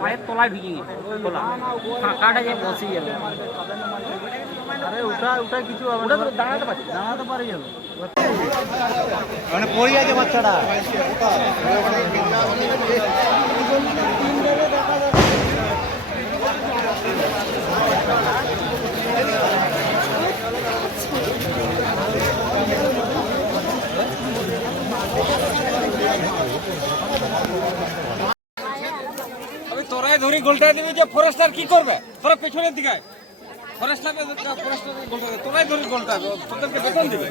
পায়ের তলায় ভিজে গেছে তোলা ফাঁকাটা যে বসে যাবে। আরে ওটা কিছু দাঁড়াতে পারে যাবে মানে পড়ে গেছে বাচ্চাটা। তোরাই ধরি গোলটা দিবি যে ফরেস্টার কি করবে? তোরা পেছনের দিকে ফরেস্টার গোলটা তোরাই ধরি গোলটা তোদেরকে বেতন দিবে।